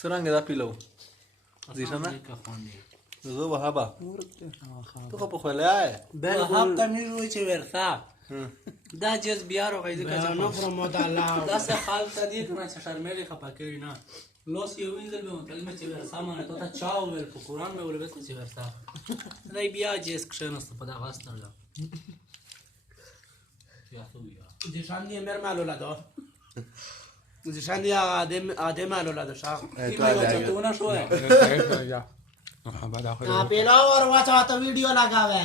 سرنګ دا پیلو زیشنه زه وهابه تو خو په خلای وهاب ته مې وای چې ورثه دا جز بیا راغی ځکه چې نو پرمو د الله دا څه حال ته دې کنه چې شرمېلې خپه کوي نه لوس یو وینځل به کلمه چې ورثه مانه ته چاو ول په قران مې ولې چې ورثه دا بیا جز کښنه په دا غاستر لا یا تو یا جشان دی امر مالو لادو جشان دی آدم مالو لادو شاه تو نه شو पेला और वाचा तो वीडियो लगावे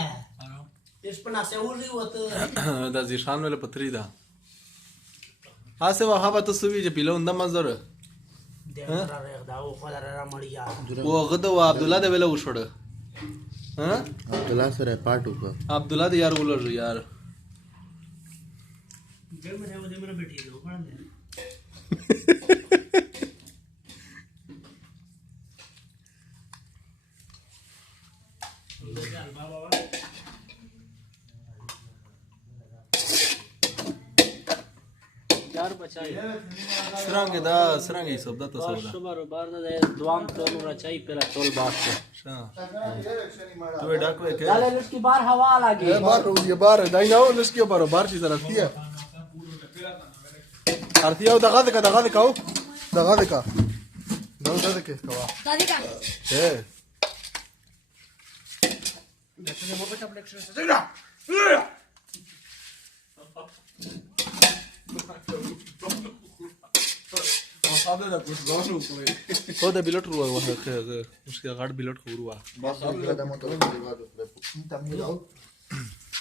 इस पर ना से उड़ी होत دا زیشان ول پتری دا هاسه وهابه تو سوي چې پیلو اند مزر देवरा रे दाओ खदर रा मड़िया वो غد و عبد الله د ویل وشړ ها عبد الله سره پاتو کو عبد الله د یار ولر یار जब मेरे बैठी दो पढ़ ले یار بچای سرنګ دا سرنګ یې سبدا ته سودا شوبر بار د دوام ټول راچای پر ټول باغ تو ډاک وې کې داله لټ کی بار هوا لګي بار یہ بار دای نو لس کې بار بار چې ضرورت ہے ارتیا دغه دغه کاو دغه کا دغه کې کوا دادی کا اے देखने वो बच्चा ब्लैक से او د بیلټ ورو واه که مشکل غړ بیلټ ورو واه بس دا موټر دی واده تمې راو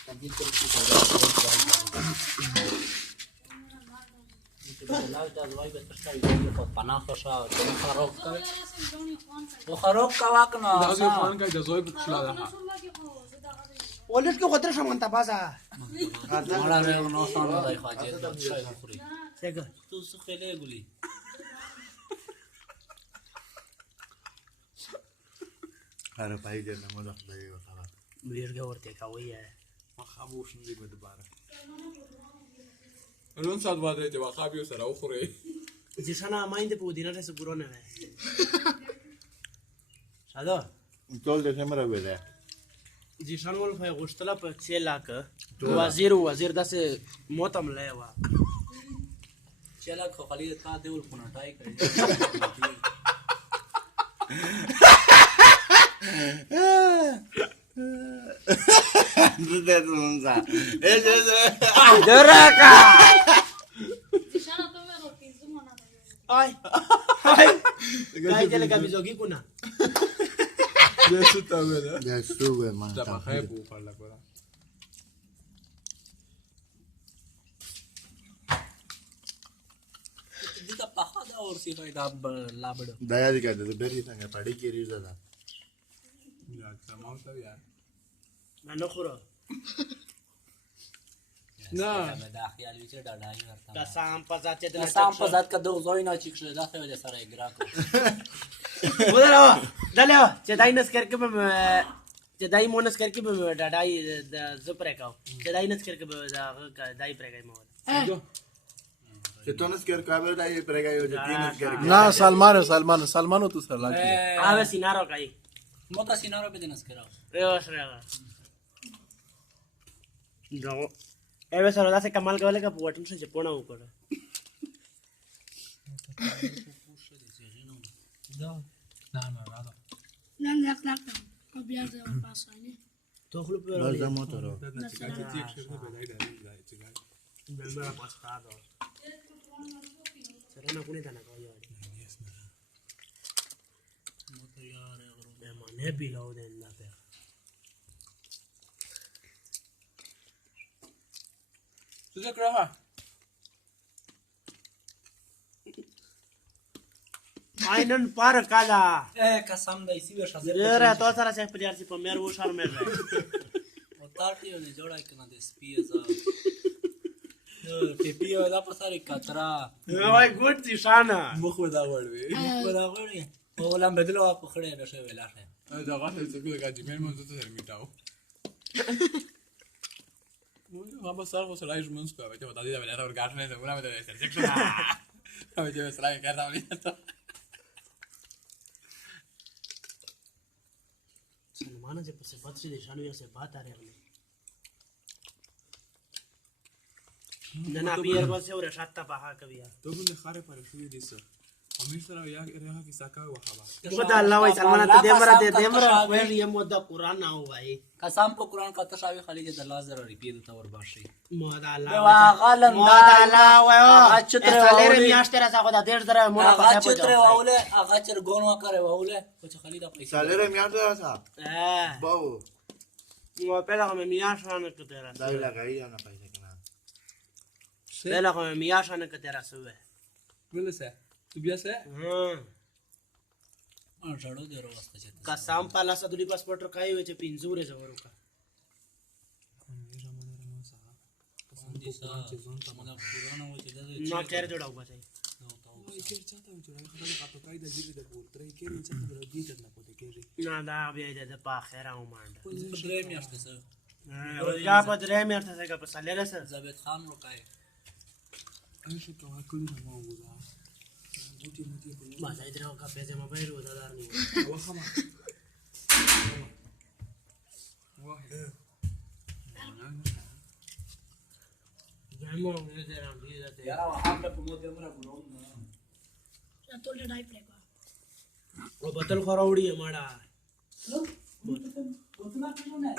تمې لا دا وای به تشکای په پناه خوشا خراب کا و خراب کا واکنه دا فان کا د زوی په خلا ده ولټ کې خطر شمن ته بازا مړه نو سونه دای خواجه د شای خوري څنګه تو څه خلې ګلی اره پای دې نه مزه خدای وکړه ډیرګه ورته کوي ما خاموش نه دی په دوباره نن سات باندې چې واخابي سره وخوري جشان ماینده په دینه څه ګورو نه شادو ټول دې سمره ویله جشان ول په غشتله په 6 لاک وزیر داسه موتم لایوا چلا خو خلی تا دیول پونټای کوي دې دونځه اے دې درکا Dishana to me roti zumana da. ay dele gabizogi kuna دې څه ویل دې سوې ما دا په خای په پر لا ګورا دې ته په خدا اور سی فائدہ لابړ دایا دې کړه دې ډېری څنګه پړې کې ریزه ده یا تمام ته یا نه خورو نه دا خیال وی چې ډاډای ورته دا سام پزاته دا سام په ذات کا دغه زوی نه چیک شه دا څه ولې سره اګرا کو ودرا دلیا چې داینس کرکه به چې دای مونس کرکه به ډاډای د زپره کاو چې داینس کرکه به دا دای پرګای مو چې تونس کېر کابل دای پرګا یو چې تینس کېر نه سلمان تو سره لاګي اوه سینارو کای مو تا سینارو به دنس کراو ریوس ریغا دا ایوه سره داسې کمال کوله کا پوټن څه پونه وکړه Lan yak. Kobiar de pasani. تو خپل په دا موټر بلمه پاستا دا سره نه کونه تا نه کوي مو ته یار غرو به مانه بیلاو دین نه په څه کړه آینن پر کالا اے قسم دای سی وشه ره تو سره څه پلیار سی په مېر و شر مېر او تارټیو نه جوړای کنه د سپی ازا پیپیو دا په سره کترا وای ګوت دي شانه مخ ودا وړوي دا غوړي او لم بدلو په خړې راشه ویلا شه دا غاټه چې کوله کا جمل مونږ ته سره میټاو Vamos algo se la es un scope, te botas de verdad orgasmo, seguramente debe ser sexo. A ver, yo se la que está bonito. Salmana se patrzy de șanu eu se bata realmente. Nana pier bas ora shatta baha kabia. तो मुझे खारे पर शुरू दिसो अमीर तरह या रेहा की साका वहावा Bota Allah wa salmana te demra wer ye moda Quran na ho bhai. قسم په قران کا تشاوی خلیج د الله زر ریپید تور باشي Moda Allah. Beva galan Moda Allah wa. Achtre Salere mi ashtera sa khoda der dara mona pa هغه چتر واوله هغه چر ګون وکړه واوله چې خلیدا پیسې Salere mi anda sa. Eh. Bobo. Mo pela como mi ashana que te era. Dai la caída na paisa que nada. Pela como mi ashana que te era sube. बोले से तू भी ऐसे ان جړو دی وروسته چې Kasam pala sa duri passport kai we che pinzure zawaro ka. دي سا مطلب قران و چې د Na care joda ho bhai. Na da bia de pa khera o manda. درې میاشتې سره Ja pa dre mi arta se ka pa salere sa. زابت خان روکای ऐसे तो है कोई ना होगा मोटी मोटी Ma dai dre ka pese ma bai ro da dar ni. वहामा वाह Jamo ne de ram di da te. یاره حمله په مو دې مره ګورم Ya to le dai prego. O botal kharaudi hai mada. کوتلا کیو نه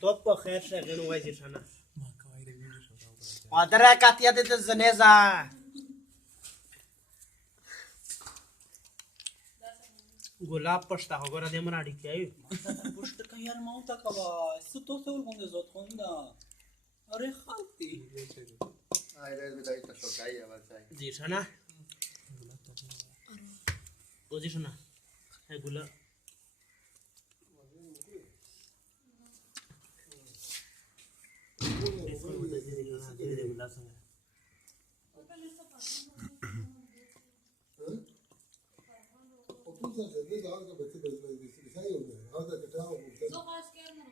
Tot pa khair se genu wai sana. Adra katia de zaneza. Gulab pashta hogora de mara dik ayu. پشت کا یار ماو تا کوا څه تو څه ورغونډه زوت خوندا اره خالتي Ay, ves dai ta shokai avasai. Ji sana. O ji sana. Hai gula. So fast care na